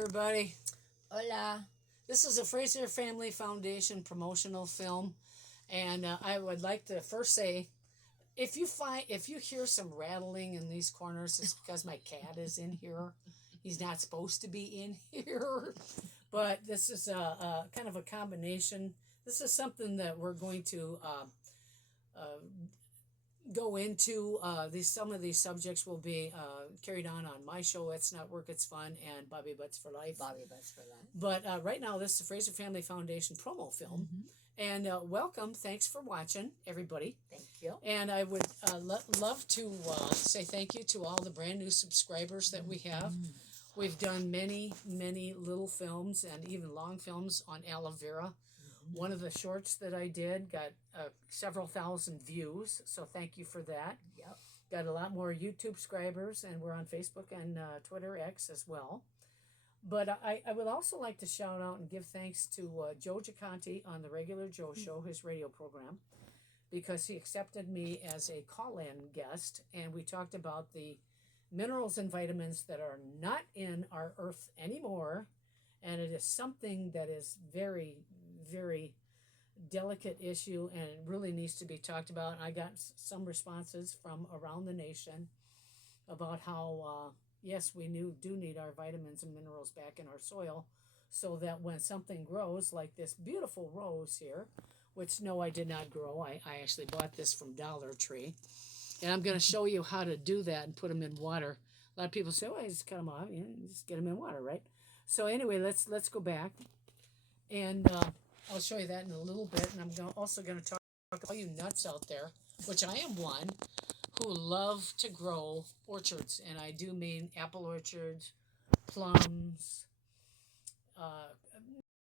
everybody. Hola. This is a FRASER Family Foundation promotional film, and I would like to first say, if you hear some rattling in these corners, it's because my cat is in here. He's not supposed to be in here, but this is a kind of a combination. This is something that we're going to uh, go into. These Some of these subjects will be carried on my show. It's Not Work, It's Fun, and Bobby Butts for Life. Bobby Butts for Life. But right now, this is the FRASER Family Foundation promo film. Mm-hmm. And welcome. Thanks for watching, everybody. Thank you. And I would love to say thank you to all the brand new subscribers that we have. Mm. We've done many, many little films and even long films on aloe vera. Mm-hmm. One of the shorts that I did got several thousand views, so thank you for that. Yep. Got a lot more YouTube subscribers, and we're on Facebook and Twitter X as well. But I would also like to shout out and give thanks to Joe Giconti on the Regular Joe Show, his radio program, because he accepted me as a call-in guest, and we talked about the minerals and vitamins that are not in our earth anymore, and it is something that is very, very delicate issue, and it really needs to be talked about. I got some responses from around the nation about how yes, we do need our vitamins and minerals back in our soil, so that when something grows, like this beautiful rose here, which no, I did not grow. I actually bought this from Dollar Tree, and I'm going to show you how to do that and put them in water. A lot of people say, "Oh, I just cut them off. You know, just get them in water, right?" So anyway, let's go back, and I'll show you that in a little bit. And I'm also going to talk to all you nuts out there, which I am one, who love to grow orchards, and I do mean apple orchards, plums, uh,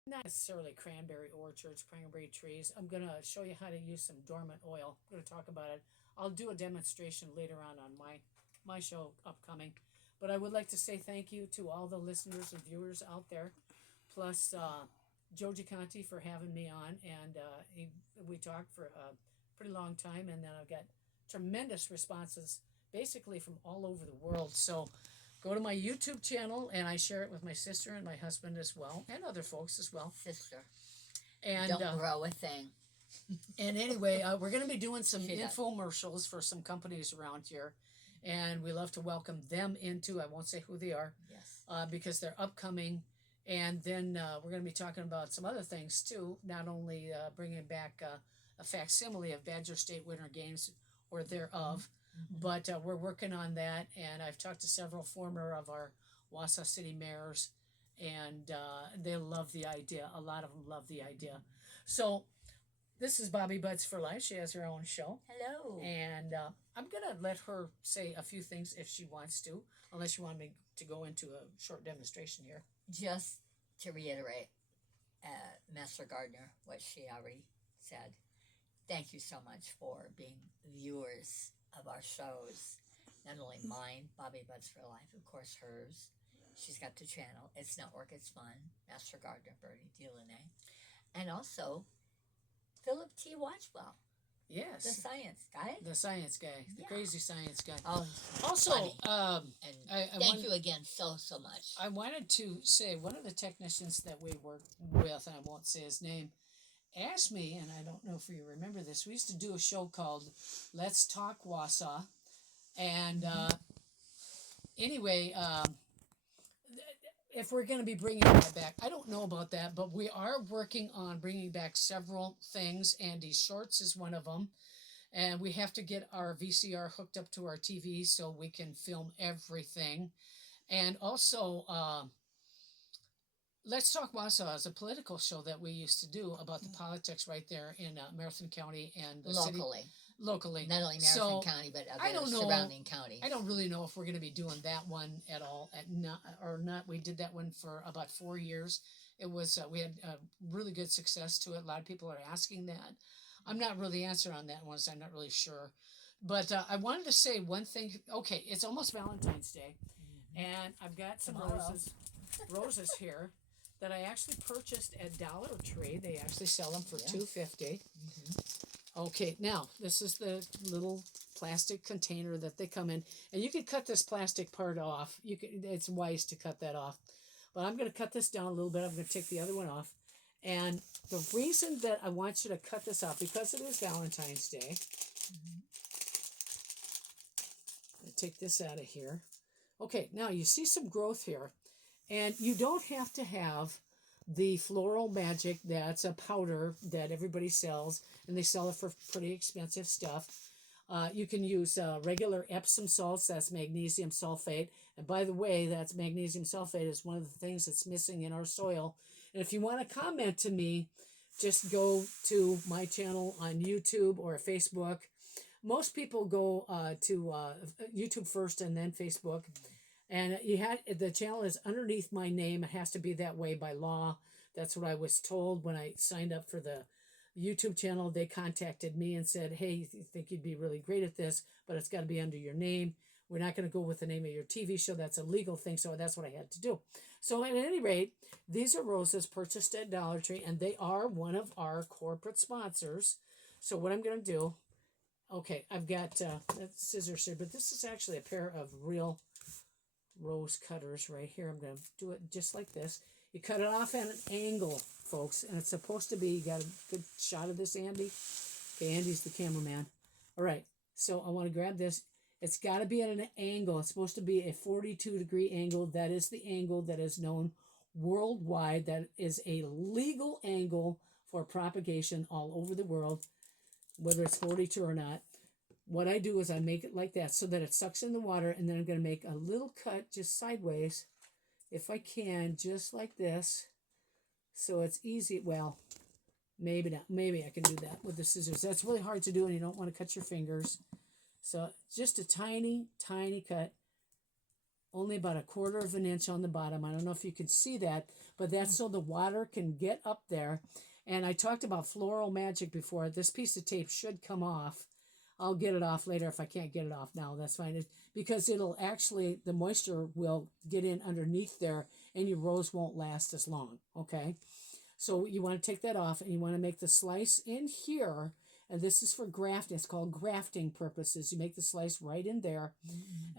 not necessarily cranberry orchards, cranberry trees. I'm going to show you how to use some dormant oil. I'm going to talk about it. I'll do a demonstration later on my show upcoming. But I would like to say thank you to all the listeners and viewers out there, plus Joe Giconti for having me on, and we talked for a pretty long time, and then I've got tremendous responses basically from all over the world. So go to my YouTube channel, and I share it with my sister and my husband as well, and other folks as well. Sister. And don't grow a thing. And anyway, we're going to be doing some infomercials for some companies around here, and we love to welcome them into, I won't say who they are, Yes. Because they're upcoming. And then we're going to be talking about some other things too, not only bringing back a facsimile of Badger State Winter Games or thereof, Mm-hmm. but we're working on that, and I've talked to several former of our Wausau City mayors, and they love the idea. A lot of them love the idea. So this is Bobby Butts for Life. She has her own show. Hello. And I'm going to let her say a few things if she wants to, unless you want me to go into a short demonstration here. Just to reiterate, Master Gardner, what she already said, thank you so much for being viewers of our shows. Not only mine, Bobby Butts for Life, of course hers. She's got the channel. It's Not Work, It's Fun. Master Gardner, Bertie Delaney. And also, Philip T. Watchwell. Yes. The science guy. The science guy. The crazy science guy. Oh, also, and thank you again so much. I wanted to say one of the technicians that we work with, and I won't say his name, asked me, and I don't know if you remember this, we used to do a show called Let's Talk Wausau, and anyway, if we're going to be bringing that back, I don't know about that, but we are working on bringing back several things. Andy's Shorts is one of them, and we have to get our VCR hooked up to our TV so we can film everything. And also, Let's Talk Wausau is a political show that we used to do about the politics right there in Marathon County and the locally. City. Locally. Not only Marathon County, but other surrounding counties. I don't really know if we're going to be doing that one at all or not. We did that one for about 4 years. It was we had really good success to it. A lot of people are asking that. I'm not really answering on that one, so I'm not really sure. But I wanted to say one thing. Okay, it's almost Valentine's Day, and I've got some roses here that I actually purchased at Dollar Tree. They actually sell them for $2.50. Okay, now this is the little plastic container that they come in, and you can cut this plastic part off. It's wise to cut that off. But I'm going to cut this down a little bit. I'm going to take the other one off. And the reason that I want you to cut this off, because it is Valentine's Day, I'm going to take this out of here. Okay, now you see some growth here. And you don't have to have the Floral Magic. That's a powder that everybody sells, and they sell it for pretty expensive stuff. You can use regular Epsom salts. That's magnesium sulfate. And by the way, that's magnesium sulfate is one of the things that's missing in our soil. And if you want to comment to me, just go to my channel on YouTube or Facebook. Most people go to YouTube first and then Facebook. And the channel is underneath my name. It has to be that way by law. That's what I was told when I signed up for the YouTube channel. They contacted me and said, hey, you think you'd be really great at this, but it's got to be under your name. We're not going to go with the name of your TV show. That's a legal thing, so that's what I had to do. So at any rate, these are roses purchased at Dollar Tree, and they are one of our corporate sponsors. So what I'm going to do, okay, I've got scissors here, but this is actually a pair of real rose cutters right here. I'm going to do it just like this. You cut it off at an angle, folks, and it's supposed to be, you got a good shot of this, Andy? Okay, Andy's the cameraman. All right, so I want to grab this. It's got to be at an angle. It's supposed to be a 42-degree angle. That is the angle that is known worldwide. That is a legal angle for propagation all over the world, whether it's 42 or not. What I do is I make it like that so that it sucks in the water, and then I'm going to make a little cut just sideways, if I can, just like this, so it's easy. Well, maybe not. Maybe I can do that with the scissors. That's really hard to do, and you don't want to cut your fingers. So just a tiny, tiny cut, only about 1/4 of an inch on the bottom. I don't know if you can see that, but that's so the water can get up there. And I talked about Floral Magic before. This piece of tape should come off. I'll get it off later if I can't get it off now. That's fine. Because it'll actually, the moisture will get in underneath there, and your rose won't last as long, okay? So you want to take that off, and you want to make the slice in here. And this is for grafting. It's called grafting purposes. You make the slice right in there.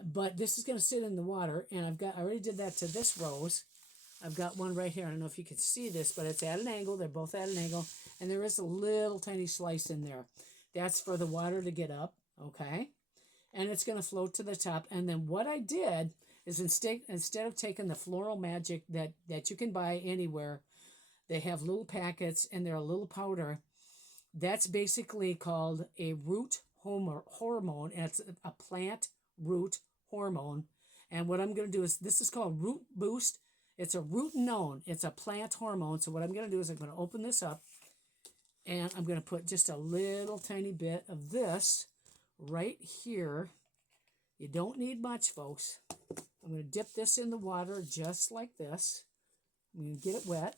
But this is going to sit in the water. And I already did that to this rose. I've got one right here. I don't know if you can see this, but it's at an angle. They're both at an angle. And there is a little tiny slice in there. That's for the water to get up, okay? And it's going to float to the top. And then what I did is instead of taking the Floral Magic that you can buy anywhere, they have little packets and they're a little powder. That's basically called a root hormone. And it's a plant root hormone. And what I'm going to do is, this is called Root Boost. It's a rootinone. It's a plant hormone. So what I'm going to do is I'm going to open this up. And I'm going to put just a little tiny bit of this right here. You don't need much, folks. I'm going to dip this in the water just like this. I'm going to get it wet.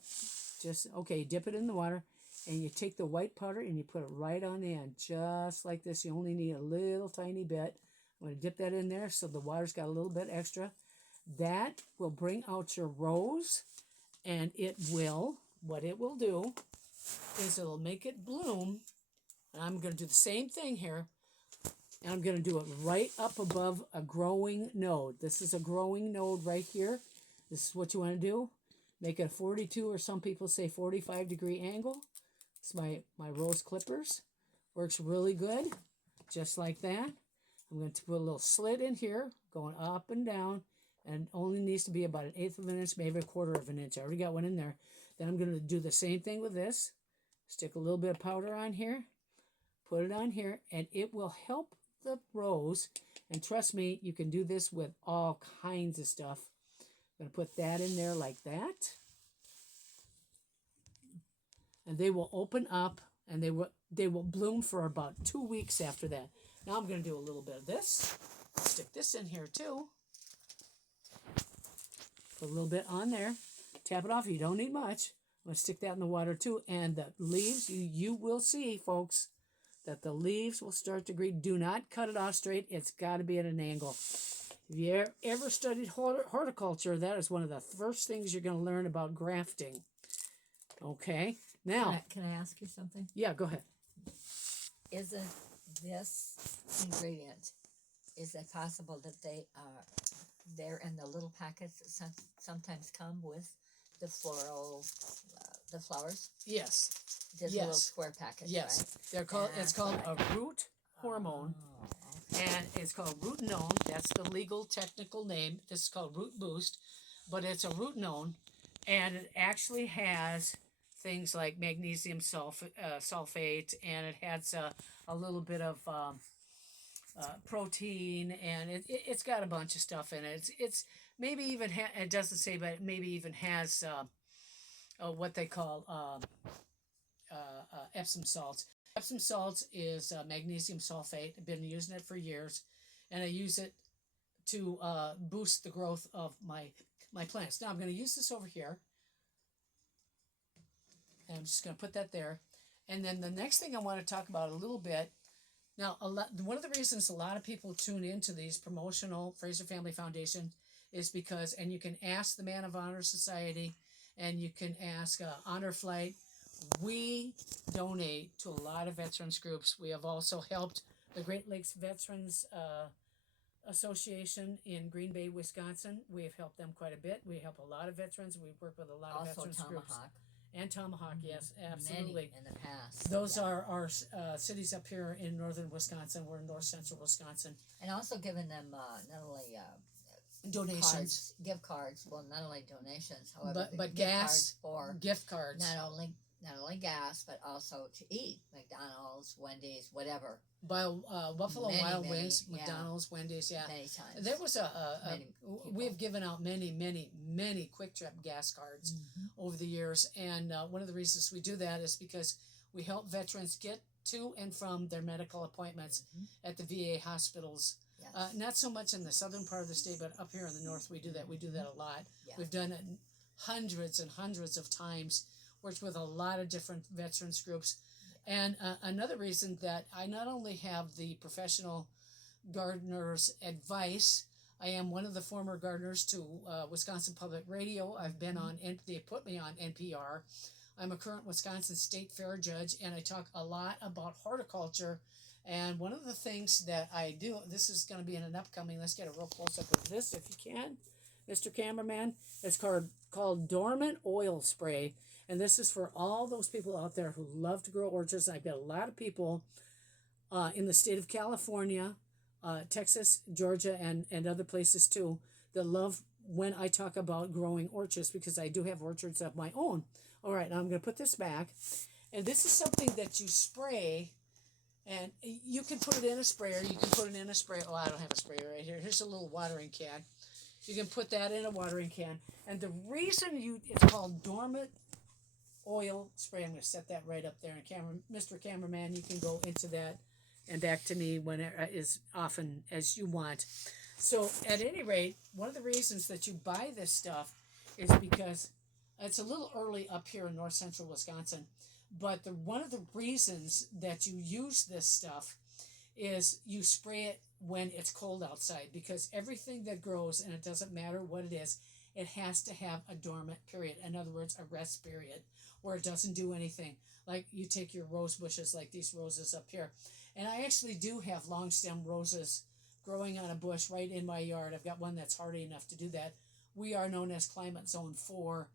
Okay, dip it in the water. And you take the white powder and you put it right on the end, just like this. You only need a little tiny bit. I'm going to dip that in there so the water's got a little bit extra. That will bring out your rose, and what it will do is it'll make it bloom. And I'm going to do the same thing here. And I'm going to do it right up above a growing node. This is a growing node right here. This is what you want to do. Make it a 42, or some people say 45-degree angle. It's my rose clippers. Works really good. Just like that. I'm going to put a little slit in here, going up and down. And it only needs to be about 1/8 of an inch, maybe 1/4 of an inch. I already got one in there. Then I'm going to do the same thing with this. Stick a little bit of powder on here. Put it on here. And it will help the rose. And trust me, you can do this with all kinds of stuff. I'm going to put that in there like that. And they will open up, and they will bloom for about 2 weeks after that. Now I'm going to do a little bit of this. Stick this in here too. Put a little bit on there. Tap it off. You don't need much. I'm going to stick that in the water too. And the leaves, you will see, folks, that the leaves will start to green. Do not cut it off straight. It's got to be at an angle. If you ever studied horticulture, that is one of the first things you're going to learn about grafting. Okay. Now, can I ask you something? Yeah, go ahead. Isn't this ingredient, is it possible that they are they're in the little packets that sometimes come with the floral, the flowers. Yes. Just Yes. little square packets, Yes. right? They're called. It's That's called right. a root hormone, Oh, and it's called Rootinone. That's the legal technical name. This is called Root Boost, but it's a Rootinone, and it actually has things like magnesium sulfate, and it has a little bit of protein, and it's got a bunch of stuff in it. It's maybe even it doesn't say, but it maybe even has what they call Epsom salts. Epsom salts is magnesium sulfate. I've been using it for years, and I use it to boost the growth of my plants. Now I'm going to use this over here, and I'm just going to put that there. And then the next thing I want to talk about a little bit. Now, one of the reasons a lot of people tune into these promotional Fraser Family Foundation is because, and you can ask the Man of Honor Society, and you can ask Honor Flight. We donate to a lot of veterans groups. We have also helped the Great Lakes Veterans Association in Green Bay, Wisconsin. We have helped them quite a bit. We help a lot of veterans. We work with a lot of veterans groups. And Tomahawk, yes, absolutely. Many in the past. Those are our cities up here in northern Wisconsin. We're in north central Wisconsin. And also giving them not only donations, gift cards. Well, not only donations, however, but gift gas cards for gift cards. not only gas, but also to eat. McDonald's, Wendy's, whatever. Buffalo Many, Wild many, Wings, yeah. McDonald's, Wendy's, yeah. Many times. There was we've given out many Quick Trip gas cards over the years, and one of the reasons we do that is because we help veterans get to and from their medical appointments at the VA hospitals. Yes. Not so much in the southern part of the state, but up here in the north we do that. We do that a lot. Yeah. We've done it hundreds and hundreds of times, worked with a lot of different veterans groups. And another reason that I not only have the professional gardener's advice, I am one of the former gardeners to Wisconsin Public Radio. I've been on, they put me on NPR. I'm a current Wisconsin State Fair judge, and I talk a lot about horticulture. And one of the things that I do, this is going to be in an upcoming, let's get a real close-up of this if you can, Mr. Cameraman. It's called Dormant Oil Spray. And this is for all those people out there who love to grow orchards. I've got a lot of people in the state of California, Texas, Georgia, and other places too, that love when I talk about growing orchards, because I do have orchards of my own. All right, now I'm going to put this back. And this is something that you spray, and you can put it in a sprayer. You can put it in a sprayer. Oh, I don't have a sprayer right here. Here's a little watering can. You can put that in a watering can. And the reason it's called Dormant Oil Spray, I'm going to set that right up there. And Mr. Cameraman, you can go into that and back to me as often as you want. So at any rate, one of the reasons that you buy this stuff is because it's a little early up here in north central Wisconsin, but one of the reasons that you use this stuff is you spray it when it's cold outside, because everything that grows, and it doesn't matter what it is, it has to have a dormant period. In other words, a rest period where it doesn't do anything. Like you take your rose bushes, like these roses up here. And I actually do have long stem roses growing on a bush right in my yard. I've got one that's hardy enough to do that. We are known as climate zone 4.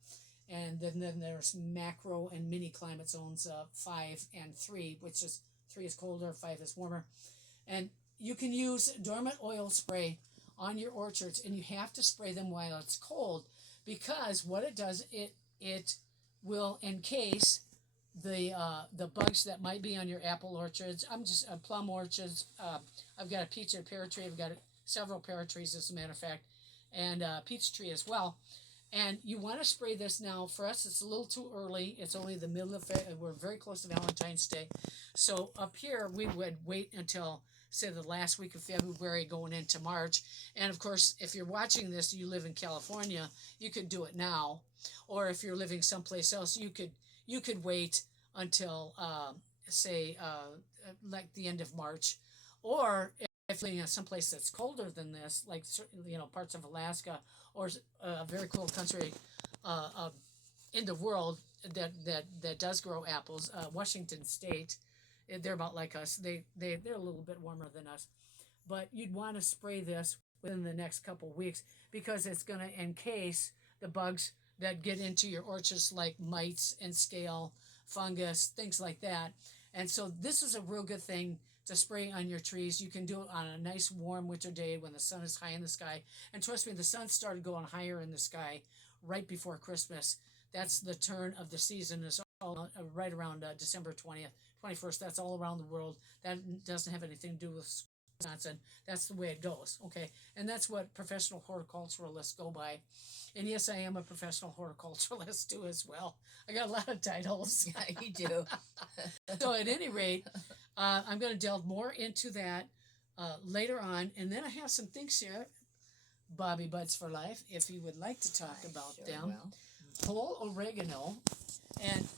And then there's macro and mini climate zones 5 and 3, which is 3 is colder, 5 is warmer. And you can use dormant oil spray on your orchards, and you have to spray them while it's cold, because what it does, it will encase the bugs that might be on your apple orchards. I'm just plum orchards. I've got a peach and a pear tree. I've got several pear trees, as a matter of fact, and a peach tree as well. And you want to spray this now. For us, it's a little too early. It's only the middle of February. We're very close to Valentine's Day. So up here, we would wait until, say, the last week of February going into March. And, of course, if you're watching this, you live in California, you could do it now. Or if you're living someplace else, you could wait until, like the end of March. Or if you're living in someplace that's colder than this, like, parts of Alaska, or a very cold country in the world that does grow apples, Washington State, they're about like us. They're a little bit warmer than us. But you'd want to spray this within the next couple of weeks, because it's going to encase the bugs that get into your orchards, like mites and scale, fungus, things like that. And so this is a real good thing to spray on your trees. You can do it on a nice warm winter day when the sun is high in the sky. And trust me, the sun started going higher in the sky right before Christmas. That's the turn of the season, is all right around December 20th, 21st. That's all around the world. That doesn't have anything to do with Wisconsin. That's the way it goes, okay? And that's what professional horticulturalists go by. And yes, I am a professional horticulturalist too as well. I got a lot of titles. Yeah, you do. So at any rate, I'm going to delve more into that later on. And then I have some things here, Bobby Buds for Life, if you would like to talk about sure them. will. Whole oregano. And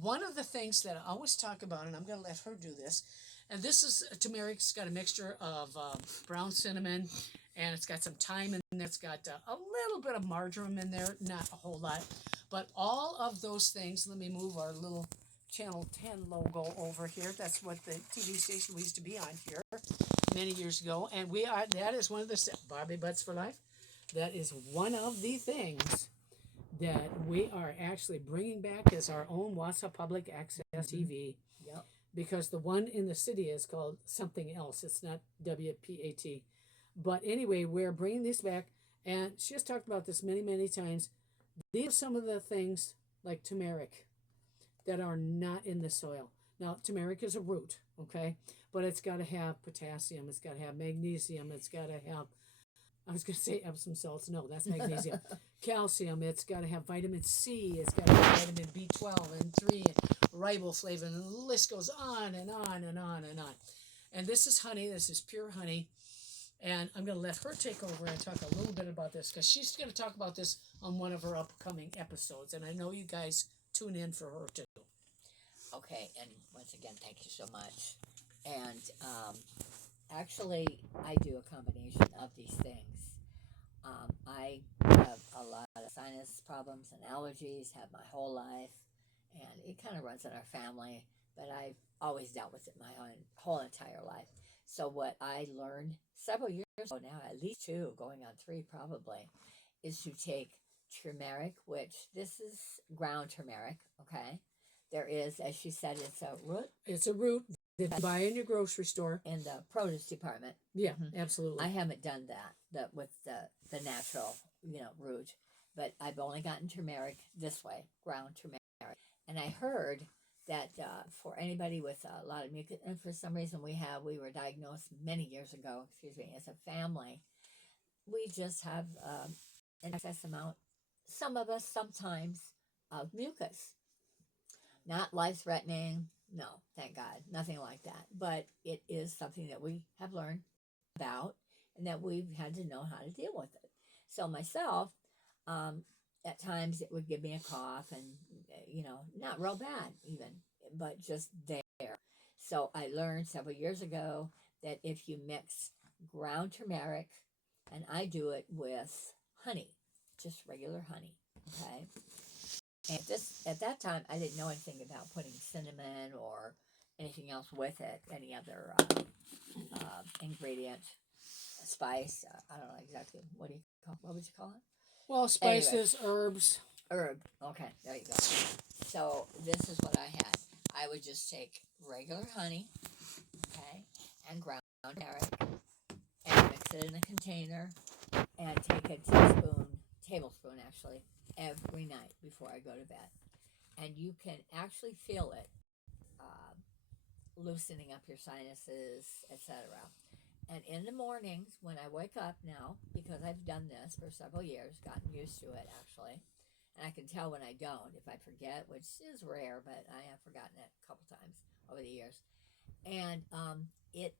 one of the things that I always talk about, and I'm going to let her do this, and this is turmeric. It's got a mixture of brown cinnamon, and it's got some thyme in there. It's got a little bit of marjoram in there, not a whole lot. But all of those things, let me move our little Channel 10 logo over here. That's what the TV station we used to be on here many years ago. And that is one of the, Bobby Butts for Life, that is one of the things that we are actually bringing back as our own Wausau Public Access TV. Yep. Because the one in the city is called something else. It's not WPAT. But anyway, we're bringing this back. And she has talked about this many, many times. These are some of the things like turmeric that are not in the soil. Now, turmeric is a root, okay? But it's got to have potassium. It's got to have magnesium. It's got to have, I was going to say Epsom salts. No, that's magnesium. Calcium. It's got to have vitamin C. It's got to have vitamin B12 and 3 and riboflavin. And the list goes on and on and on and on. And this is honey. This is pure honey. And I'm going to let her take over and talk a little bit about this, because she's going to talk about this on one of her upcoming episodes. And I know you guys tune in for her too. Okay, and once again, thank you so much. And actually, I do a combination of these things. I have a lot of sinus problems and allergies, have my whole life, and it kind of runs in our family, but I've always dealt with it my whole entire life. So what I learned several years ago now, at least 2, going on 3 probably, is to take turmeric, which this is ground turmeric, okay? There is, as she said, it's a root. It's a root that you buy in your grocery store. In the produce department. Yeah, absolutely. I haven't done that with the natural, root, but I've only gotten turmeric this way, ground turmeric. And I heard that for anybody with a lot of mucus, and for some reason we were diagnosed many years ago, as a family, we just have an excess amount, some of us sometimes, of mucus. Not life-threatening, no, thank God, nothing like that. But it is something that we have learned about and that we've had to know how to deal with it. So myself, at times it would give me a cough and, not real bad even, but just there. So I learned several years ago that if you mix ground turmeric, and I do it with honey, just regular honey, okay? And at that time, I didn't know anything about putting cinnamon or anything else with it, any other ingredient, spice. I don't know exactly what would you call it? Well, spices, herbs. Herb. Okay, there you go. So this is what I had. I would just take regular honey, okay, and ground turmeric, and mix it in a container, and take a tablespoon actually, every night before I go to bed. And you can actually feel it loosening up your sinuses, etc. And in the mornings when I wake up now, because I've done this for several years, gotten used to it actually, and I can tell when I don't, if I forget, which is rare, but I have forgotten it a couple times over the years. And it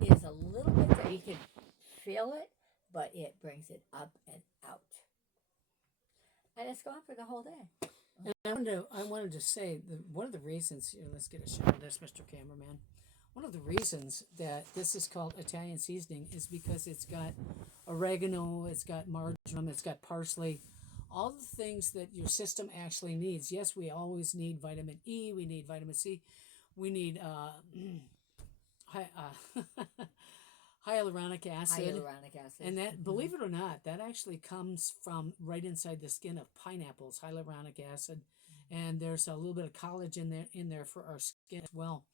is a little bit that you can feel it, but it brings it up and out. And it's gone for the whole day. And I wanted to say, one of the reasons, let's get a shot of this, Mr. Cameraman. One of the reasons that this is called Italian seasoning is because it's got oregano, it's got marjoram, it's got parsley, all the things that your system actually needs. Yes, we always need vitamin E, we need vitamin C, we need hyaluronic acid. Hyaluronic acid. And that, believe it or not, that actually comes from right inside the skin of pineapples, hyaluronic acid. And there's a little bit of collagen in there for our skin as well.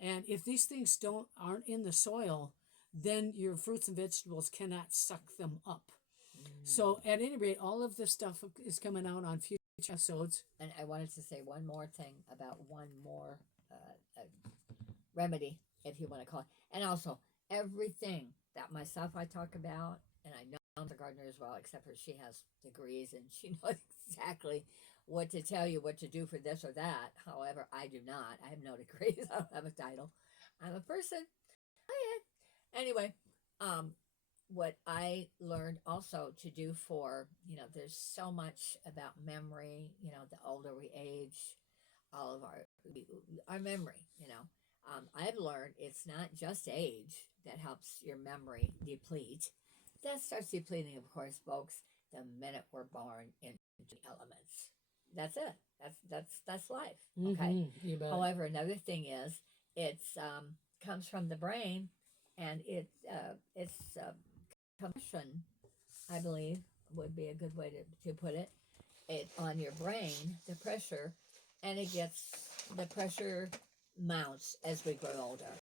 And if these things aren't in the soil, then your fruits and vegetables cannot suck them up. So at any rate, all of this stuff is coming out on future episodes. And I wanted to say one more thing about one more remedy, if you want to call it. And also, everything that myself I talk about, and I know the gardener as well, except for she has degrees and she knows exactly what to tell you, what to do for this or that. However, I do not. I have no degrees. I don't have a title. I'm a person. Anyway, what I learned also to do for, there's so much about memory, the older we age, all of our memory, I've learned it's not just age that helps your memory deplete. That starts depleting, of course, folks, the minute we're born into the elements. That's it. That's life. Okay. You bet. However, another thing is it's comes from the brain, and it's compression, I believe, would be a good way to put it. It on your brain, the pressure, and the pressure mounts as we grow older.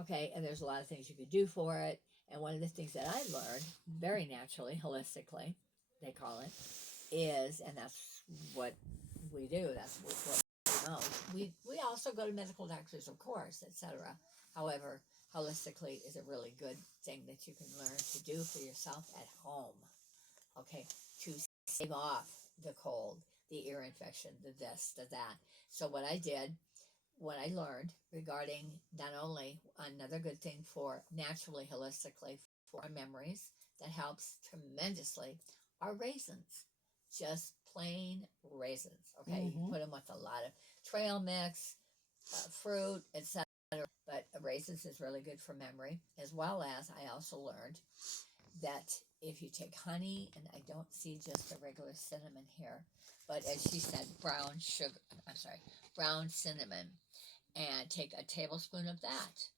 Okay, and there's a lot of things you could do for it. And one of the things that I learned very naturally, holistically, they call it, is, and that's what we do. That's what we know. We also go to medical doctors, of course, etc. However, holistically is a really good thing that you can learn to do for yourself at home. Okay, to stave off the cold, the ear infection, the this, the that. So what I did, what I learned regarding not only another good thing for naturally, holistically, for our memories, that helps tremendously, are raisins. Just plain raisins. Okay, you can put them with a lot of trail mix, fruit, etc. But raisins is really good for memory, as well as I also learned that if you take honey, and I don't see just the regular cinnamon here, but as she said, brown cinnamon, and take a tablespoon of that.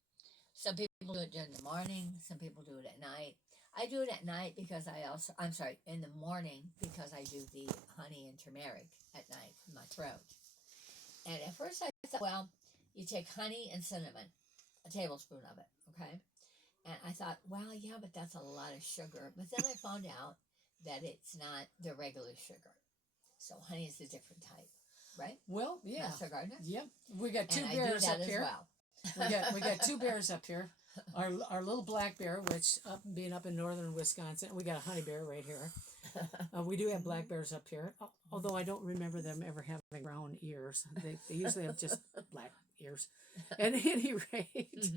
Some people do it during the morning, some people do it at night. I do it at night because in the morning because I do the honey and turmeric at night for my throat. And at first I thought, well, you take honey and cinnamon, a tablespoon of it, okay? And I thought, well, yeah, but that's a lot of sugar. But then I found out that it's not the regular sugar. So honey is a different type, right? Well, yeah. Master Gardener? Yep. We got two and bears I do that up here. as well. we got two bears up here. Our little black bear, which being up in northern Wisconsin, we got a honey bear right here. We do have black bears up here, although I don't remember them ever having brown ears. They usually have just black ears. At any rate,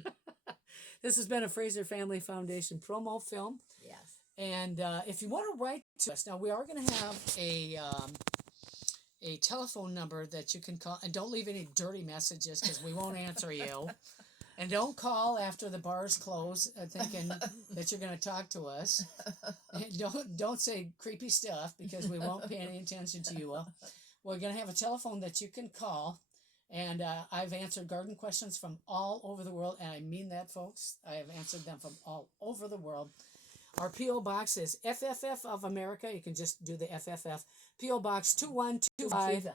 this has been a Fraser Family Foundation promo film. Yes. And if you want to write to us, now we are going to have a telephone number that you can call, and don't leave any dirty messages because we won't answer you. And don't call after the bars close thinking that you're going to talk to us. Don't say creepy stuff because we won't pay any attention to you. We're going to have a telephone that you can call. And I've answered garden questions from all over the world. And I mean that, folks. I have answered them from all over the world. Our P.O. Box is FFF of America. You can just do the FFF. P.O. Box 2125,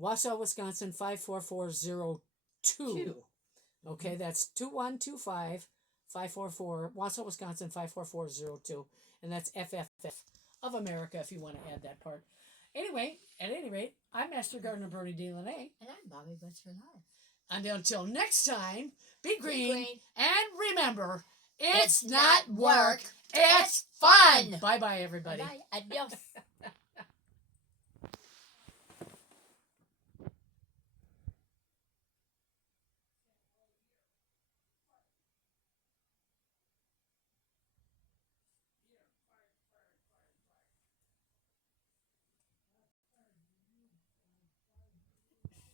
Wausau, Wisconsin 54402. Okay, that's 2125 544, Wausau, Wisconsin 54402. And that's FFF of America if you want to add that part. Anyway, at any rate, I'm Master Gardener Bernie DeLaNay. And I'm Bobby Butts for Life. And until next time, be green. And remember, it's not work, it's fun. Bye-bye, everybody. Bye. Adios.